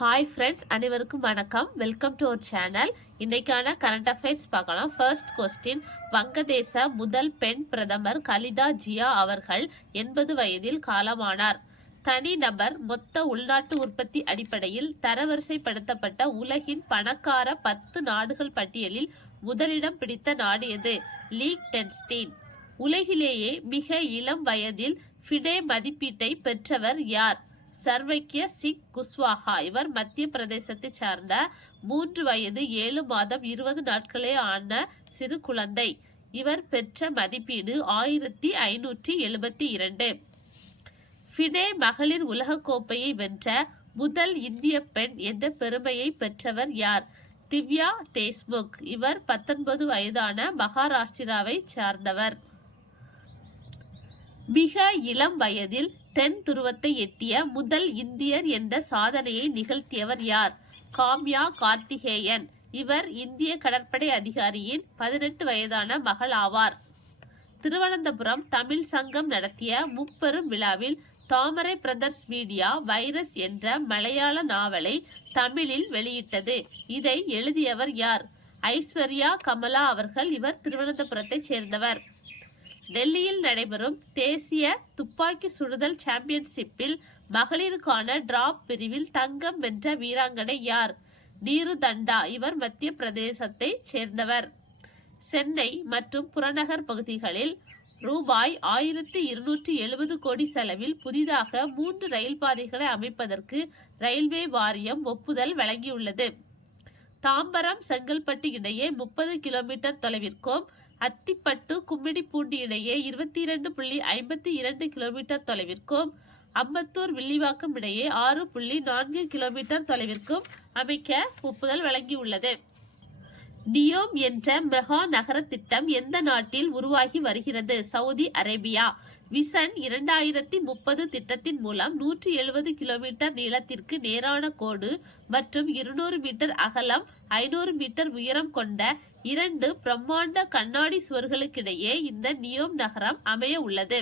Hi friends, அனைவருக்கும் வணக்கம். Welcome to our channel. இன்னைக்கான கரண்ட் அஃபேர்ஸ் பார்க்கலாம். ஃபர்ஸ்ட் கொஸ்டின், வங்கதேச முதல் பெண் பிரதமர் கலிதா ஜியா அவர்கள் 80 வயதில் காலமானார். தனிநபர் மொத்த உள்நாட்டு உற்பத்தி அடிப்படையில் தரவரிசைப்படுத்தப்பட்ட உலகின் பணக்கார 10 நாடுகள் பட்டியலில் முதலிடம் பிடித்த நாடு எது? லீக்டென்ஸ்டீன். உலகிலேயே மிக இளம் வயதில் ஃபிடே மதிப்பீட்டை பெற்றவர் யார்? சர்வக்கிய சிங் குஸ்வாஹா. இவர் மத்திய பிரதேசத்தை சார்ந்த 3 வயது 7 மாதம் 20 நாட்களே ஆன சிறு குழந்தை. இவர் பெற்ற மதிப்பீடு 1572. ஃபிடே மகளிர் உலகக்கோப்பையை வென்ற முதல் இந்திய பெண் என்ற பெருமையை பெற்றவர் யார்? திவ்யா தேஷ்முக். இவர் 19 வயதான மகாராஷ்டிராவை சார்ந்தவர். மிக இளம் வயதில் தென் துருவத்தை எட்டிய முதல் இந்தியர் என்ற சாதனையை நிகழ்த்தியவர் யார்? காம்யா கார்த்திகேயன். இவர் இந்திய கடற்படை அதிகாரியின் 18 வயதான மகள் ஆவார். திருவனந்தபுரம் தமிழ் சங்கம் நடத்திய முப்பெரும் விழாவில் தாமரை பிரதர்ஸ் மீடியா வைரஸ் என்ற மலையாள நாவலை தமிழில் வெளியிட்டது. இதை எழுதியவர் யார்? ஐஸ்வர்யா கமலா அவர்கள். இவர் திருவனந்தபுரத்தை சேர்ந்தவர். டெல்லியில் நடைபெறும் தேசிய துப்பாக்கி சுடுதல் சாம்பியன்ஷிப்பில் மகளிருக்கான டிராப் பிரிவில் தங்கம் வென்ற வீராங்கனை யார்? நீரு தண்டா. இவர் மத்திய பிரதேசத்தை சேர்ந்தவர். சென்னை மற்றும் புறநகர் பகுதிகளில் ரூபாய் 1270 கோடி செலவில் புதிதாக 3 ரயில் பாதைகளை அமைப்பதற்கு ரயில்வே வாரியம் ஒப்புதல் வழங்கியுள்ளது. தாம்பரம் செங்கல்பட்டு இடையே 30 கிலோமீட்டர் தொலைவிற்கும், அத்திப்பட்டு கும்மிடிப்பூண்டி இடையே 22.52 கிலோமீட்டர் தொலைவிற்கும், அம்பத்தூர் வில்லிவாக்கம் இடையே 6.4 கிலோமீட்டர் தொலைவிற்கும் அமைக்க ஒப்புதல் வழங்கியுள்ளது. நியோம் என்ற மெகா நகர திட்டம் எந்த நாட்டில் உருவாகி வருகிறது? Saudi Arabia. விஷன் 2030 திட்டத்தின் மூலம் 170 கிலோமீட்டர் நீளத்திற்கு நேரான கோடு மற்றும் 200 மீட்டர் அகலம் 500 மீட்டர் உயரம் கொண்ட 2 பிரம்மாண்ட கண்ணாடி சுவர்களுக்கிடையே இந்த நியோம் நகரம் அமைய உள்ளது.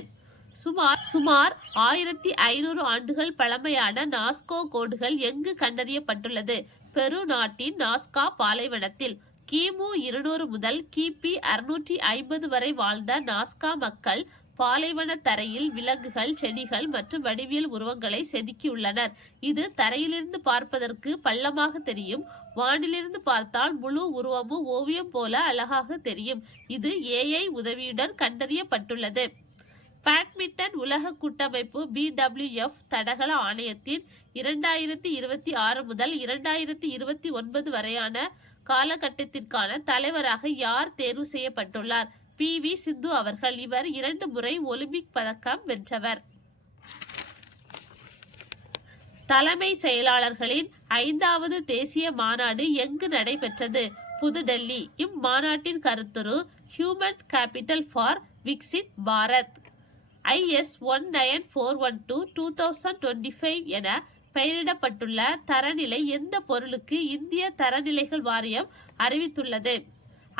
சுமார் 1500 ஆண்டுகள் பழமையான நாஸ்கோ கோடுகள் எங்கு கண்டறியப்பட்டுள்ளது? பெரு நாட்டின் நாஸ்கா பாலைவனத்தில். கிமு 200 முதல் கிபி 650 வரை வாழ்ந்த நாஸ்கா மக்கள் பாலைவன தரையில் விலங்குகள், செடிகள் மற்றும் வடிவியல் உருவங்களை செதுக்கியுள்ளனர். இது தரையிலிருந்து பார்ப்பதற்கு பள்ளமாக தெரியும். வானிலிருந்து பார்த்தால் முழு உருவமும் ஓவியம் போல அழகாக தெரியும். இது AI உதவியுடன் கண்டறியப்பட்டுள்ளது. பேட்மிண்டன் உலக கூட்டமைப்பு BWF தடகள ஆணையத்தின் 2026 முதல் 2029 வரையான காலகட்டத்திற்கான தலைவராக யார் தேர்வு செய்யப்பட்டுள்ளார்? PV சிந்து அவர்கள். இவர் 2 முறை ஒலிம்பிக் பதக்கம் வென்றவர். தலைமை செயலாளர்களின் 5வது தேசிய மாநாடு எங்கு நடைபெற்றது? புதுடெல்லி. இம்மாநாட்டின் கருத்துரு human capital for Viksit Bharat. IS 19412-2025 என பெயரிடப்பட்டுள்ள தரநிலை எந்த பொருளுக்கு இந்திய தரநிலைகள் வாரியம் அறிவித்துள்ளது?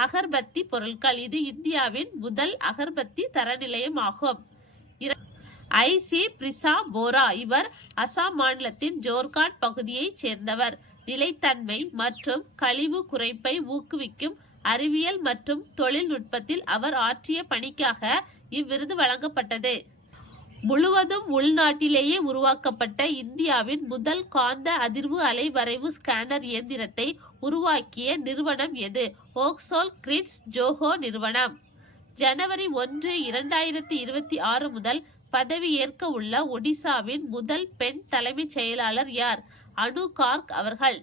அகர்பத்தி பொருட்கள். இது இந்தியாவின் முதல் அகர்பத்தி தரநிலையம் ஆகும். IC Brezza Bora. இவர் அசாம் மாநிலத்தின் ஜோர்காட் பகுதியைச் சேர்ந்தவர். நிலைத்தன்மை மற்றும் கழிவு குறைப்பை ஊக்குவிக்கும் அறிவியல் மற்றும் தொழில்நுட்பத்தில் அவர் ஆற்றிய பணிக்காக இவ்விருது வழங்கப்பட்டது. முழுவதும் உள்நாட்டிலேயே உருவாக்கப்பட்ட இந்தியாவின் முதல் காந்த அதிர்வு அலை வரைவு ஸ்கேனர் இயந்திரத்தை உருவாக்கிய நிறுவனம் எது? ஓக்சோல் கிரிட்ஸ் ஜோஹோ நிறுவனம். ஜனவரி 1, 2026 முதல் பதவியேற்க உள்ள ஒடிசாவின் முதல் பெண் தலைமைச் செயலாளர் யார்? அனு கார்க் அவர்கள்.